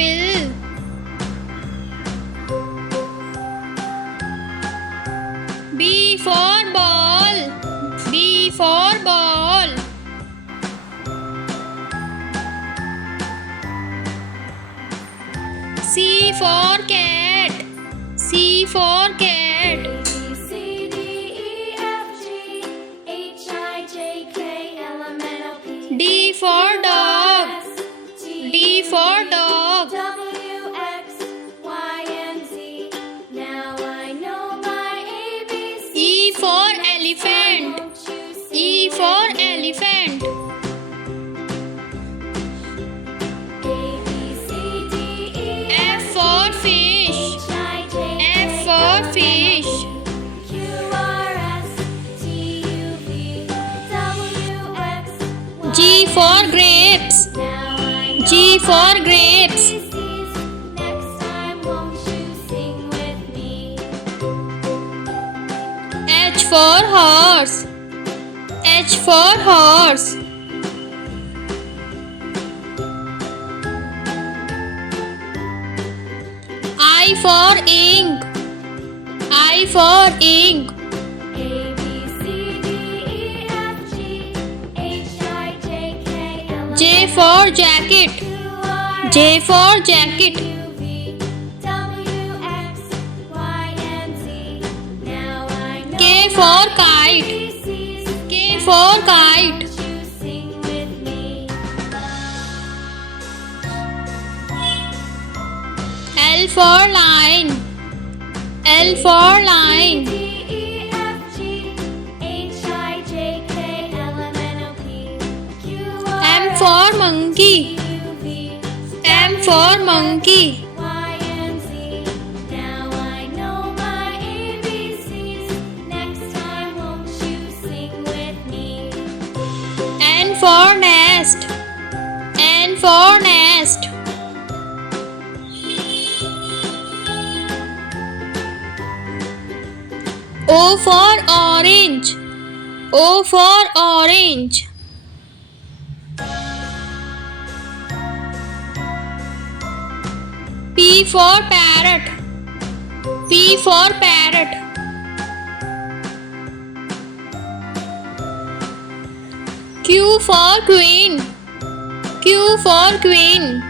apple. B for ball. B for ball. C for cat. C for cat. A, B, C, D, E, F, G, H, I, J, K, L, M, N, O, P, D for dog. S, T, D for dog. W, X, Y, and Z. Now I know my ABCs. E for Next time, elephant. won't you sing E with for me? elephant. A, B, C, D, E, F for fish. H, I, J, F K, for L, M, N, O, fish. P, Q, R, S, T, U, V, W, X, Y, G for grapes. Now I know G for my grapes. ABCs. Next time, won't you sing with me? H for horse. H for horse. I for ink. I for ink. A, B, C, D, E, F, G, H, I, J, K, L, M, J N, O, for jacket. Q, R, J for jacket. U, V, W, X, Y, and Z. Now I know K for my kite. ABCs. K for kite. Won't you sing with me? L for line. L for line. D, E, F, G, H, I, J, K, L, M, N, O, P, Q, R, M for monkey. U, V, M for monkey. Y, and Z. Now I know my ABCs. Next time, won't you sing with me? N for nest. N for nest. O for orange. O for orange. P for parrot. P for parrot. Q for queen. Q for queen.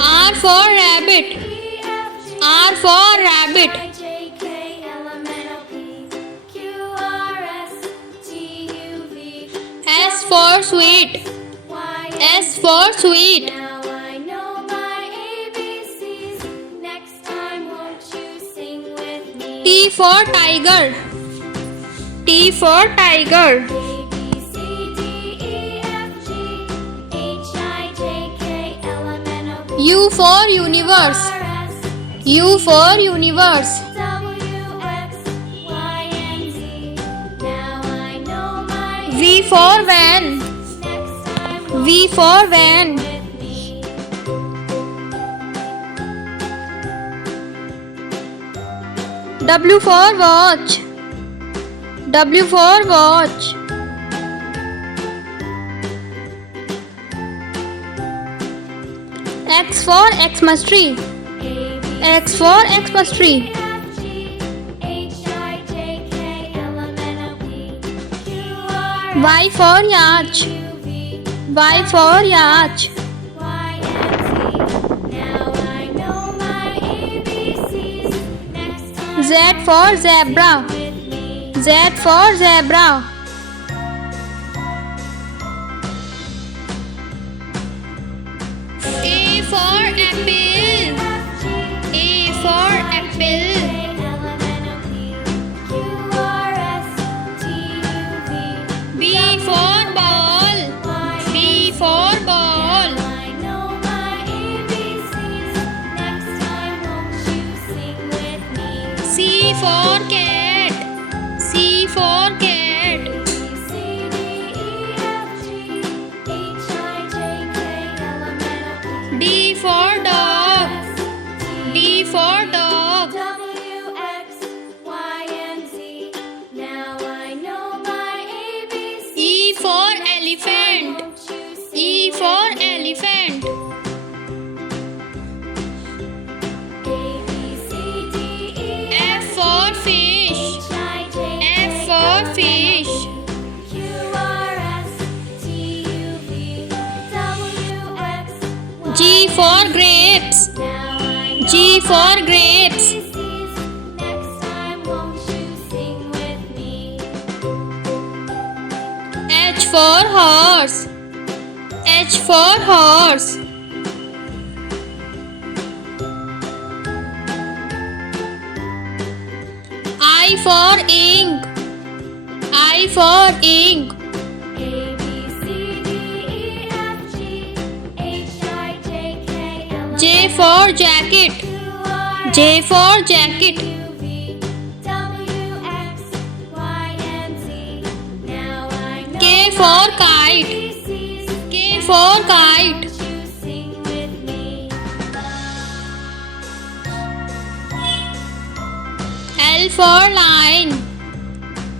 R for rabbit. E, F, G, R for rabbit. I, J, K, L, M, N, O, P, Q, R, S, T, U, V, S for sweet. Y, and S for sweet. Now I know my ABCs. Next time, won't you sing with me? T for tiger. T for tiger. A, B, C, D, E, F, G, H, I, J, K, L, M, N, O, P, U for universe. R, S, U for universe. W, X, Y, and Z. Now I know my V for van. Next time, won't V for van. with me? W for watch. W for watch. X for Xmas tree. A, B, X for Xmas tree. F, G, H, I, J, K, L, M, N, O, P, Q, R, Y for yacht. U, V, Y for yacht. Y, and Z. Now I know my ABCs. Next time, Z for zebra. with me. Z for zebra. A for apple. F, G, A for apple. K, L, M, N, O, P, Q, R, S, T, U, V, B for ball. Y, B for ball. I know my ABCs. Next time, won't you sing with me? C for cat. C for cat. A, B, C, D, E, F, G, H, I, J, K, L, M, N, O, P, D for dog. S, T, D for dog. W, X, Y, and Z. Now I know my ABCs. E for grapes. Now I know G for grapes. ABCs. Next time, won't you sing with me? H for horse. H for horse. I for ink. I for ink. A B C D E F G H I J K L M J for jacket. Q R J for jacket. U V W X Y and Z. Now I know K for kite. ABCs. K for kite. Won't you sing with me? L for line.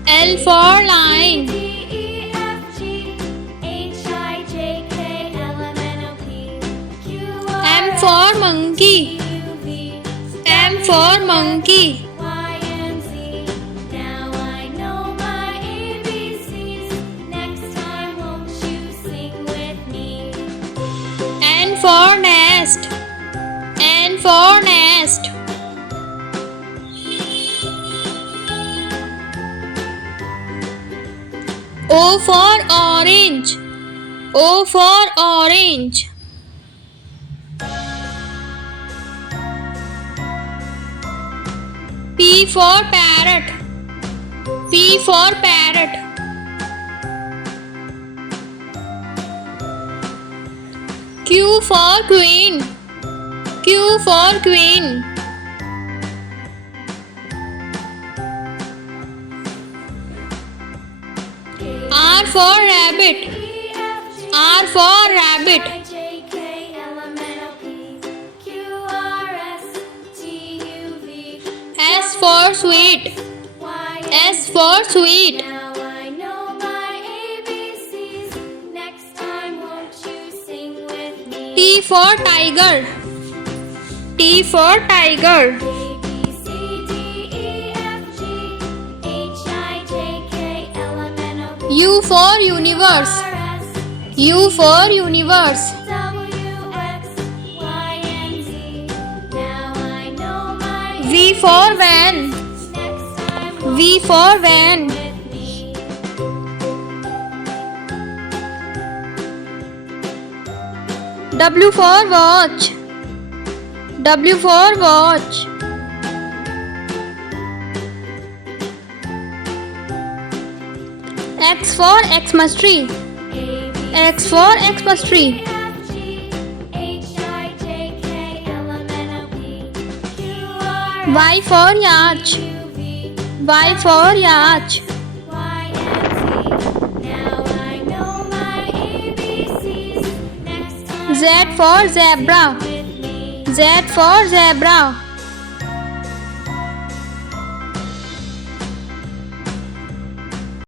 L for line. D E F G H I J K L M N O P Q R M for monkey. U V M for monkey. Y and Z. Now I know my ABCs. Next time, won't you sing with me? N for nest. N for nest. O for orange. O for orange. P for parrot. P for parrot. Q for queen. Q for queen. R for rabbit. R for rabbit. J K L M N O P Q R S T U V S for sweet. Y S for sweet. Now I know my ABCs. Next time, won't you sing with me? T for tiger. T for tiger. A B C D E F G H I J K L M N O P U for universe. R S U for universe. W X Y and Z. Now I know my V for van. Next time, V for van. with me. W for watch. W for watch. X for Xmas tree. A B X for Xmas tree. F G H I J K L M N O P Q R Y for yacht. U V Y for yacht. Y and Z. Now I know my ABCs. Next time, Z for zebra. with me. Z for zebra.